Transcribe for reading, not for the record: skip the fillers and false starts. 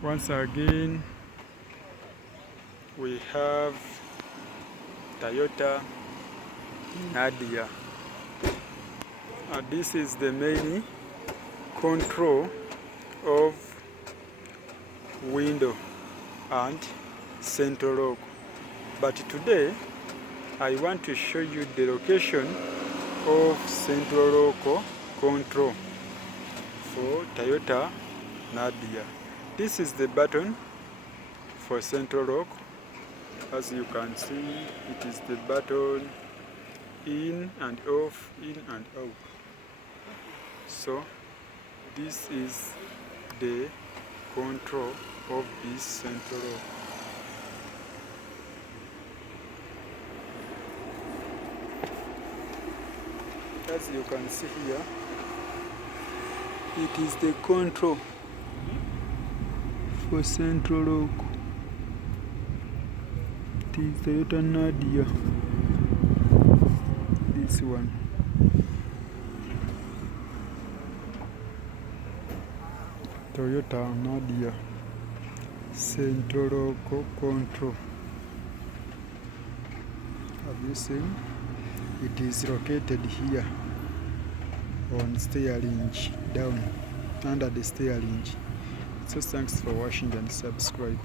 Once again, we have Toyota Nadia. This is the main control of window and central lock. But today I want to show you the location of central lock control for Toyota Nadia. This is the button for central lock. As you can see, it is the button in and off, in and out. So this is the control of this central lock. As you can see here, it is the control for central lock. It is Toyota Nadia. This one. Toyota Nadia central lock control. Have you seen? It is located here on steering down under the steering. So thanks for watching and subscribe.